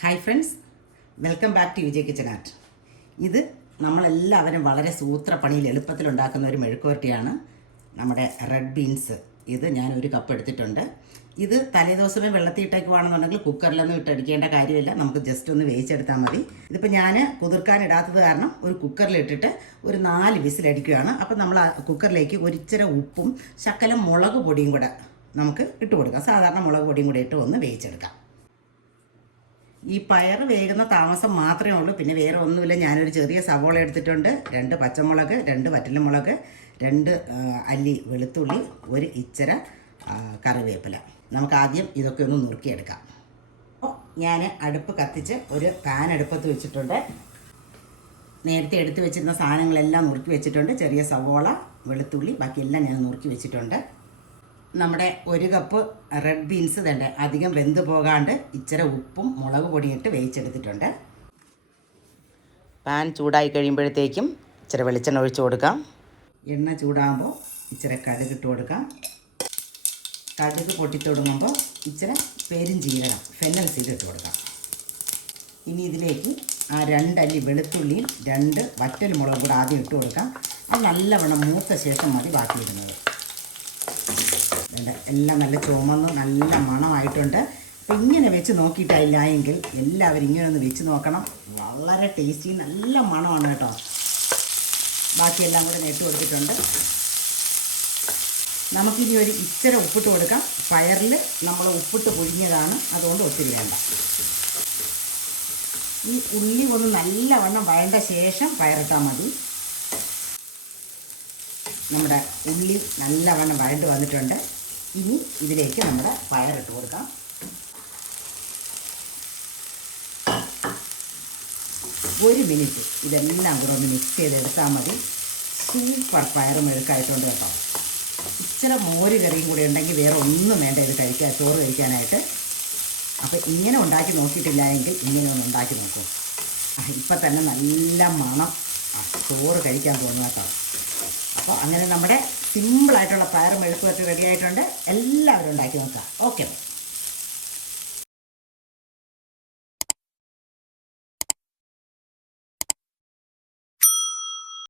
Hi friends, welcome back to Vijay kitchen art. ഇത് നമ്മളെല്ലാവരും വളരെ സൂത്രപ്പണിയിൽ എളുപ്പത്തിലുണ്ടാക്കുന്ന ഒരു മെഴുക്കുവരട്ടിയാണ് നമ്മുടെ റെഡ് ബീൻസ്. ഇത് ഞാൻ ഒരു കപ്പ് എടുത്തിട്ടുണ്ട്. ഇത് തലേദിവസമേ വെള്ളത്തിയിട്ടേക്കുവാണെന്നുണ്ടെങ്കിൽ കുക്കറിലൊന്നും ഇട്ടടിക്കേണ്ട കാര്യമില്ല, നമുക്ക് ജസ്റ്റ് ഒന്ന് വേവിച്ചെടുത്താൽ മതി. ഇതിപ്പോൾ ഞാൻ കുതിർക്കാനിടാത്തത് കാരണം ഒരു കുക്കറിലിട്ടിട്ട് ഒരു 4 വിസിലടിക്കുകയാണ്. അപ്പം നമ്മൾ ആ കുക്കറിലേക്ക് ഒരിച്ചിര ഉപ്പും ശകലം മുളക് പൊടിയും കൂടെ നമുക്ക് ഇട്ട് കൊടുക്കാം. സാധാരണ മുളക് പൊടിയും കൂടെ ഇട്ട് ഒന്ന് വേവിച്ചെടുക്കാം. ഈ പയർ വേകുന്ന താമസം മാത്രമേ ഉള്ളൂ, പിന്നെ വേറെ ഒന്നുമില്ല. ഞാനൊരു ചെറിയ സവോള എടുത്തിട്ടുണ്ട്, 2 പച്ചമുളക്, 2 വറ്റൽമുളക്, 2 അല്ലി വെളുത്തുള്ളി, ഒരു ഇച്ചിര കറിവേപ്പില. നമുക്ക് ആദ്യം ഇതൊക്കെ ഒന്ന് നുറുക്കിയെടുക്കാം. അപ്പോൾ ഞാൻ അടുപ്പ് കത്തിച്ച് ഒരു പാൻ അടുപ്പത്ത് വെച്ചിട്ടുണ്ട്. നേരത്തെ എടുത്ത് വെച്ചിരുന്ന സാധനങ്ങളെല്ലാം നുറുക്കി വെച്ചിട്ടുണ്ട്. ചെറിയ സവോള, വെളുത്തുള്ളി, ബാക്കിയെല്ലാം ഞാൻ നുറുക്കി വെച്ചിട്ടുണ്ട്. നമ്മുടെ 1 കപ്പ് റെഡ് ബീൻസ് തന്നെ അധികം വെന്ത് പോകാണ്ട് ഇച്ചിരി ഉപ്പും മുളക് പൊടിയിട്ട് വേവിച്ചെടുത്തിട്ടുണ്ട്. പാൻ ചൂടായി കഴിയുമ്പോഴത്തേക്കും ഇച്ചിരി വെളിച്ചെണ്ണ ഒഴിച്ച് കൊടുക്കാം. എണ്ണ ചൂടാകുമ്പോൾ ഇച്ചിരി കടുക് ഇട്ട് കൊടുക്കാം. കടുക് പൊട്ടിത്തുടങ്ങുമ്പോൾ ഇച്ചിരി പെരുംജീരകം, ഫെന്നൽ സീഡ് ഇട്ട് കൊടുക്കാം. ഇനി ഇതിലേക്ക് ആ 2 അല്ലി വെളുത്തുള്ളിയും 2 വറ്റൽ മുളകും കൂടെ ആദ്യം ഇട്ട് കൊടുക്കാം. അത് നല്ലവണ്ണം മൂത്ത ശേഷം മതി ബാക്കി ഇടുന്നത്. എല്ലാം നല്ല ചുമന്ന് നല്ല മണമായിട്ടുണ്ട്. അപ്പം ഇങ്ങനെ വെച്ച് നോക്കിയിട്ടില്ല എങ്കിൽ എല്ലാവരും ഇങ്ങനെ ഒന്ന് വെച്ച് നോക്കണം. വളരെ ടേസ്റ്റി, നല്ല മണമാണ് കേട്ടോ. ബാക്കിയെല്ലാം കൂടെ നെട്ട് കൊടുത്തിട്ടുണ്ട്. നമുക്കിനി ഒരു ഇച്ചിരി ഉപ്പിട്ട് കൊടുക്കാം. പയറിൽ നമ്മൾ ഉപ്പിട്ട് പുഴുങ്ങിയതാണ്, അതുകൊണ്ട് ഒത്തിരി വേണ്ട. ഈ ഉള്ളി ഒന്ന് നല്ലവണ്ണം വഴണ്ട ശേഷം പയറിട്ടാൽ മതി. നമ്മുടെ ഉള്ളി നല്ലവണ്ണം വഴണ്ട് വന്നിട്ടുണ്ട്. ഇനി ഇതിലേക്ക് നമ്മുടെ പയറിട്ട് കൊടുക്കാം. ഒരു മിനിറ്റ് ഇതെല്ലാം കൂടെ ഒന്ന് മിക്സ് ചെയ്തെടുത്താൽ മതി. സൂപ്പർ പയർ മെഴുക്കായിട്ടുണ്ട് കേട്ടോ. ഇച്ചിരി മോര് കറിയും കൂടെ ഉണ്ടെങ്കിൽ വേറെ ഒന്നും വേണ്ട ഇത് കഴിക്കാൻ, ചോറ് കഴിക്കാനായിട്ട്. അപ്പോൾ ഇങ്ങനെ ഉണ്ടാക്കി നോക്കിയിട്ടില്ല എങ്കിൽ ഇങ്ങനെ ഒന്ന് ഉണ്ടാക്കി നോക്കൂ. ഇപ്പം തന്നെ നല്ല മണം, ചോറ് കഴിക്കാൻ തോന്നുന്നു കേട്ടോ. അപ്പോൾ അങ്ങനെ നമ്മുടെ സിമ്പിളായിട്ടുള്ള പയർ മെഴുക്കുവരട്ടി റെഡി ആയിട്ടുണ്ട്. എല്ലാവരും ഉണ്ടാക്കി നോക്കാം. ഓക്കെ.